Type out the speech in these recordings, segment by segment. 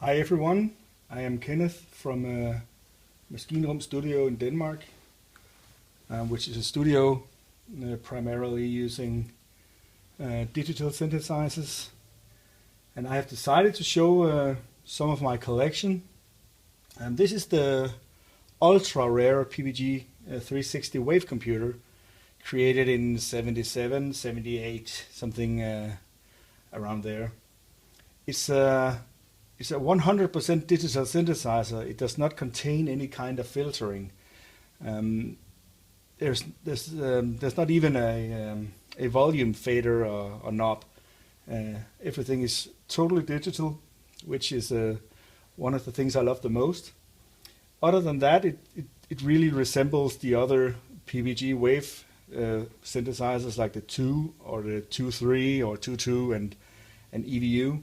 Hi everyone, I am Kenneth from Maskinrum studio in Denmark, which is a studio primarily using digital synthesizers. And I have decided to show some of my collection. And this is the ultra rare PPG 360 Wavecomputer, created in 77, 78, something around there. It's a 100% digital synthesizer. It does not contain any kind of filtering. There's not even a volume fader or knob. Everything is totally digital, which is one of the things I love the most. Other than that, it really resembles the other PPG wave synthesizers like the 2 or the 2.3 or 2.2 and EVU.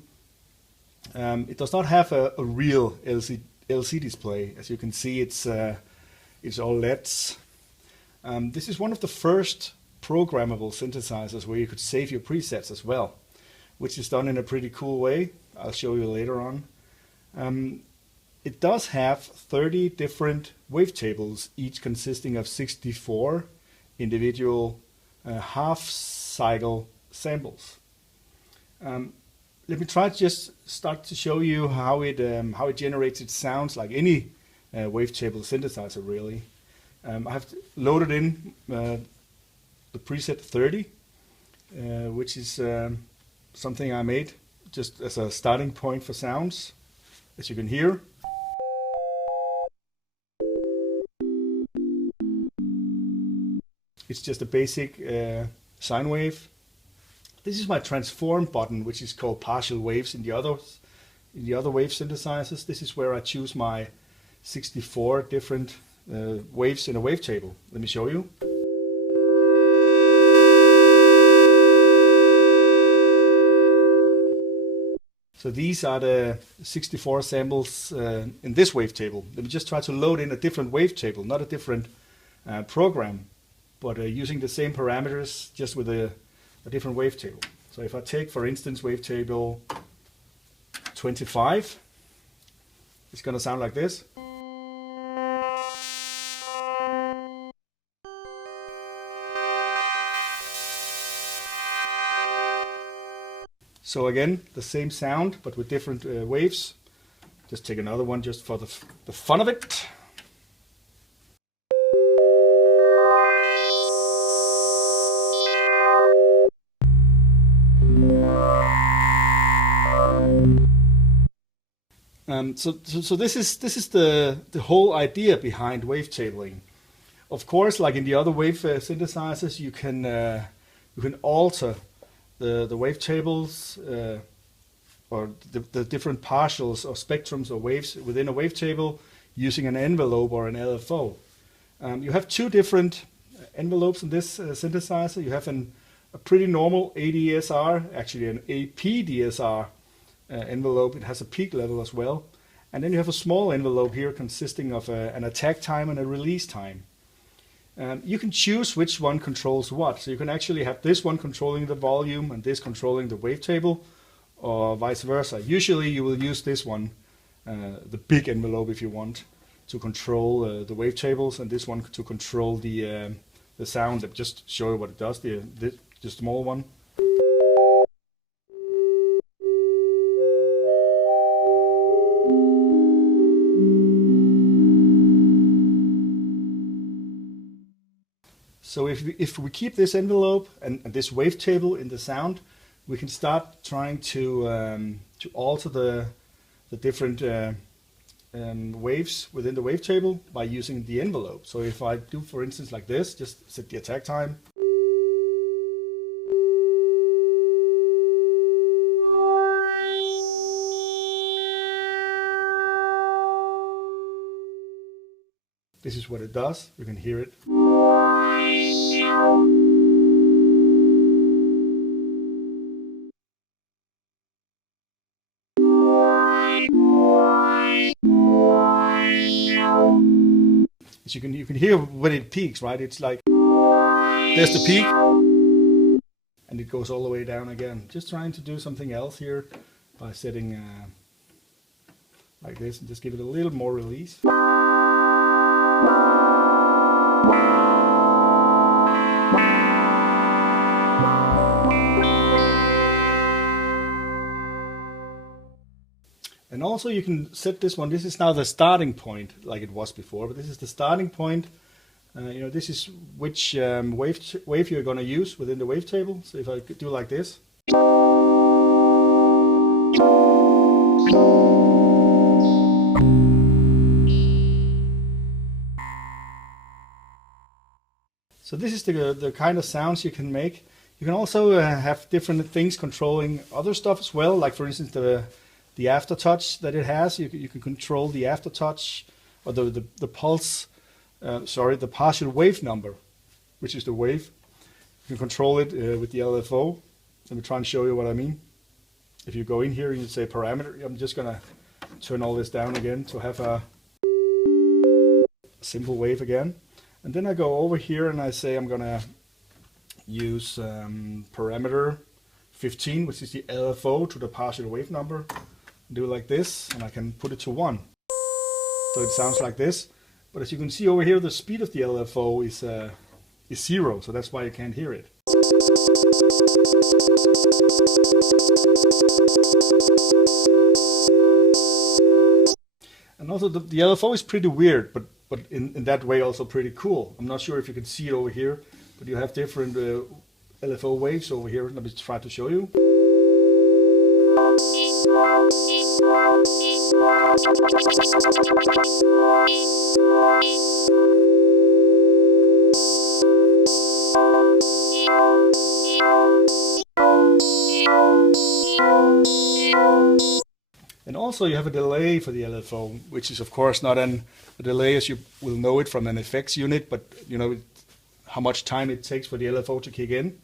It does not have a real LC display. As you can see, it's all LEDs. This is one of the first programmable synthesizers where you could save your presets as well, which is done in a pretty cool way. I'll show you later on. It does have 30 different wavetables, each consisting of 64 individual half-cycle samples. Let me try to just start to show you how it generates its sounds like any wavetable synthesizer really. I have loaded in the preset 30, which is something I made just as a starting point for sounds, as you can hear. It's just a basic sine wave. This is my transform button, which is called partial waves in the other wave synthesizers. This is where I choose my 64 different waves in a wavetable. Let me show you. So these are the 64 samples in this wavetable. Let me just try to load in a different wavetable, not a different program, but using the same parameters, just with a different wavetable. So if I take, for instance, wavetable 25, it's going to sound like this. So again, the same sound, but with different waves. Just take another one just for the fun of it. So this is the whole idea behind wavetabling. Of course, like in the other wave synthesizers, you can alter the wavetables or the different partials or spectrums or waves within a wavetable using an envelope or an LFO. You have two different envelopes in this synthesizer. You have a pretty normal ADSR, actually an APDSR envelope. It has a peak level as well. And then you have a small envelope here consisting of an attack time and a release time. You can choose which one controls what. So you can actually have this one controlling the volume and this controlling the wavetable, or vice versa. Usually you will use this one, the big envelope if you want, to control the wavetables, and this one to control the sound. Let me just show you what it does, the small one. So if we keep this envelope and this wavetable in the sound, we can start trying to alter the different waves within the wavetable by using the envelope. So if I do, for instance, like this, just set the attack time. This is what it does. You can hear it. As you can hear when it peaks, right? It's like there's the peak, and it goes all the way down again. Just trying to do something else here by setting like this, and just give it a little more release. And also you can set this one. This is now the starting point, like it was before, but this is the starting point. This is which wave you're going to use within the wavetable. So if I could do like this. So this is the kind of sounds you can make. You can also have different things controlling other stuff as well, like for instance the aftertouch that it has. You can control the aftertouch or the pulse. The partial wave number, which is the wave. You can control it with the LFO. Let me try and show you what I mean. If you go in here and you say parameter, I'm just gonna turn all this down again to have a simple wave again. And then I go over here and I say I'm gonna use parameter 15, which is the LFO to the partial wave number. Do it like this, and I can put it to 1. So it sounds like this. But as you can see over here, the speed of the LFO is 0, so that's why you can't hear it. And also the LFO is pretty weird, but in that way also pretty cool. I'm not sure if you can see it over here, but you have different LFO waves over here. Let me try to show you. And also you have a delay for the LFO, which is of course not a delay as you will know it from an effects unit, but you know how much time it takes for the LFO to kick in.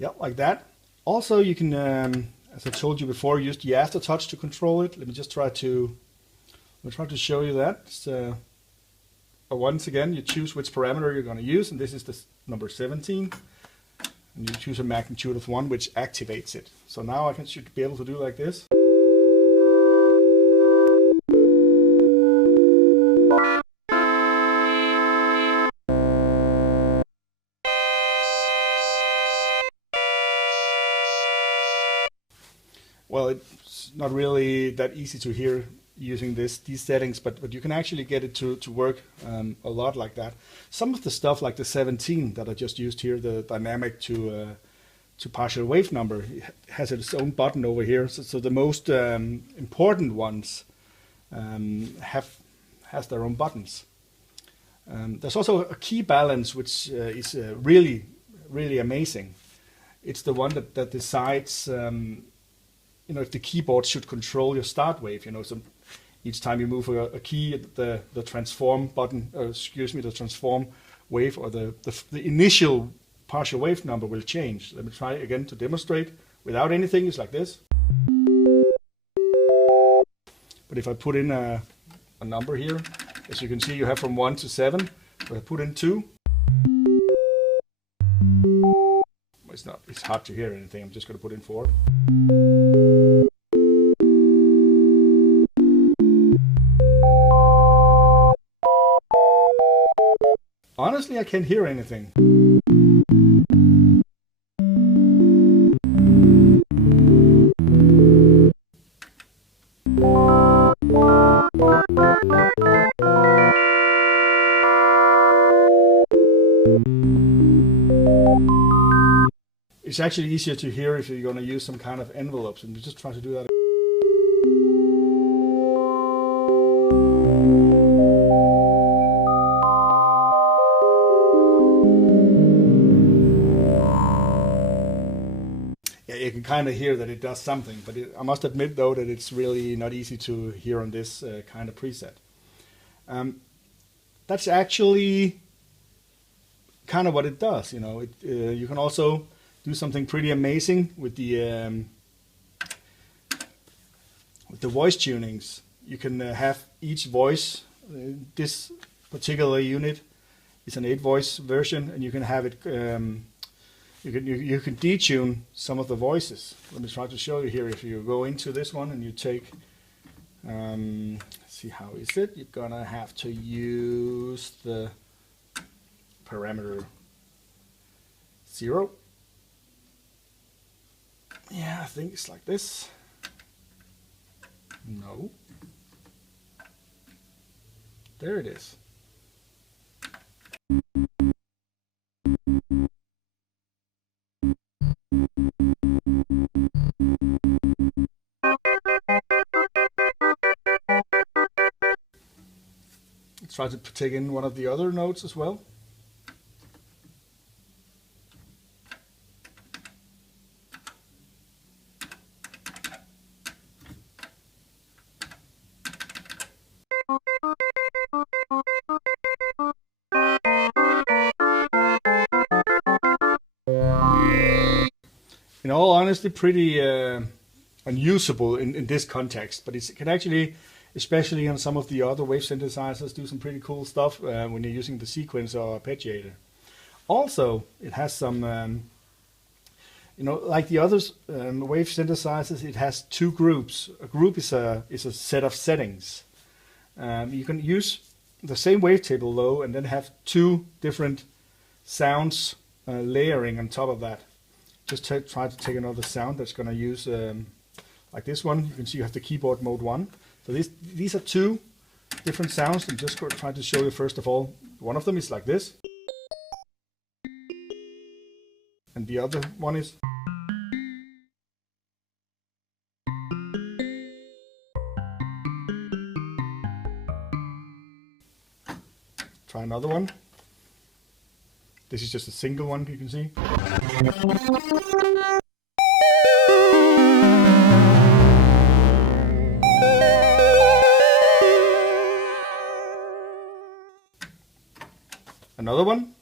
Yeah, like that. Also, you can, as I told you before, use the aftertouch to control it. Let me just try to show you that. Once again, you choose which parameter you're going to use, and this is the number 17. And you choose a magnitude of 1, which activates it. So now I should be able to do like this. Well, it's not really that easy to hear using these settings, but you can actually get it to work a lot like that. Some of the stuff like the 17 that I just used here, the dynamic to partial wave number, has its own button over here. So the most important ones has their own buttons. There's also a key balance which is really amazing. It's the one that decides if the keyboard should control your start wave. So each time you move a key, the transform button, the transform wave or the initial partial wave number will change. Let me try again to demonstrate. Without anything, it's like this. But if I put in a number here, as you can see, you have from 1 to 7. So I put in 2. It's hard to hear anything. I'm just going to put in 4. Honestly, I can't hear anything. It's actually easier to hear if you're going to use some kind of envelopes, and just try to do that. Yeah, you can kind of hear that it does something, but I must admit though that it's really not easy to hear on this kind of preset. That's actually kind of what it does. You can also do something pretty amazing with the the voice tunings. You can have each voice. This particular unit is an 8-voice version, and you can have it. You can detune some of the voices. Let me try to show you here. If you go into this one and you take, see how is it? You're gonna have to use the parameter 0. Yeah, I think it's like this. No. There it is. Let's try to take in one of the other notes as well. In all honesty, pretty unusable in this context, but it can actually, especially on some of the other wave synthesizers, do some pretty cool stuff when you're using the sequencer or arpeggiator. Also, it has some, like the others wave synthesizers, it has 2 groups. A group is a set of settings. You can use the same wavetable low and then have 2 different sounds layering on top of that. Just try to take another sound that's going to use, like this one. You can see you have the keyboard mode 1. So these are 2 different sounds. I'm just going to try to show you first of all. One of them is like this. And the other one is. Try another one. This is just a single one, you can see. Another one.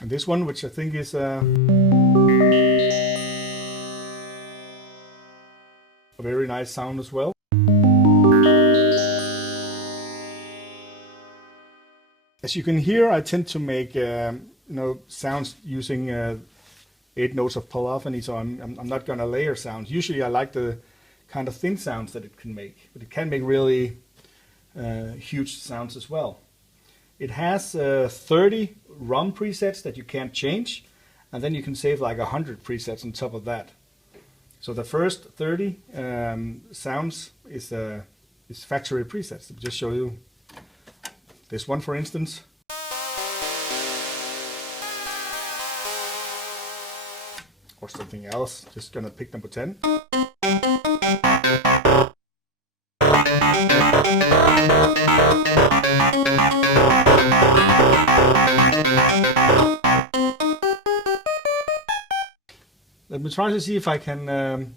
And this one, which I think is a very nice sound as well. As you can hear, I tend to make sounds using 8 notes of polyphony, so I'm not going to layer sounds. Usually I like the kind of thin sounds that it can make, but it can make really huge sounds as well. It has 30 ROM presets that you can't change, and then you can save like 100 presets on top of that. So the first 30 sounds is factory presets. I'll just show you this one, for instance. Or something else. Just gonna pick number 10. Let me try to see if I can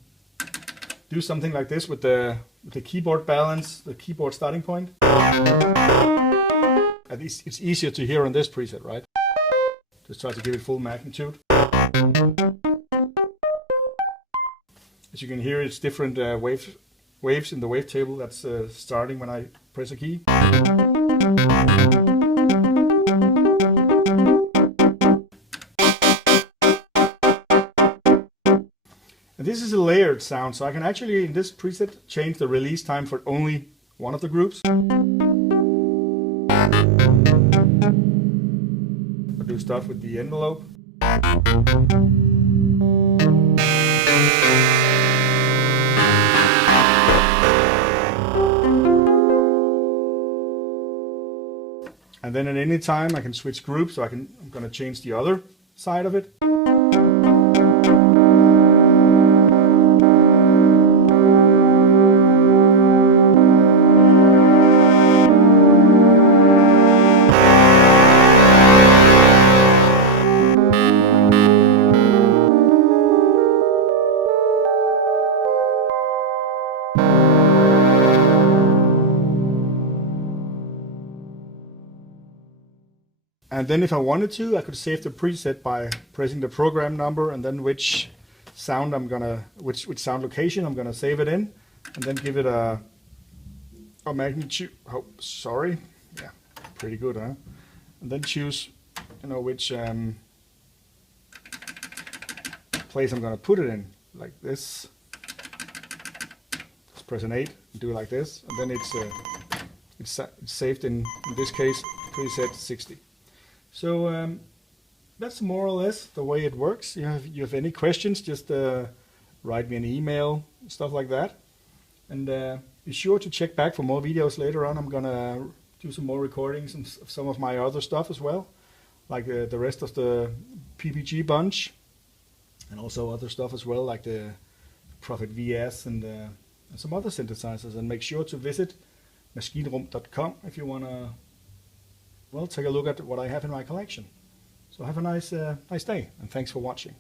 do something like this with the keyboard balance, the keyboard starting point. At least it's easier to hear on this preset, right? Just try to give it full magnitude. As you can hear, it's different waves in the wavetable that's starting when I press a key. And this is a layered sound, so I can actually, in this preset, change the release time for only one of the groups. I'll do stuff with the envelope. And then at any time I can switch groups, so I'm going to change the other side of it. And then if I wanted to, I could save the preset by pressing the program number and then which sound which sound location I'm gonna save it in, and then give it a magnitude. Oh, sorry, yeah, pretty good, huh? And then choose, which place I'm gonna put it in, like this. Just press an 8 and do it like this, and then it's saved in this case preset 60. So that's more or less the way it works. You have any questions, just write me an email, stuff like that. And be sure to check back for more videos later on. I'm gonna do some more recordings and some of my other stuff as well, like the rest of the PPG bunch, and also other stuff as well, like the Prophet VS and some other synthesizers. And make sure to visit maskinrum.com if you wanna, well, take a look at what I have in my collection. So have a nice day, and thanks for watching.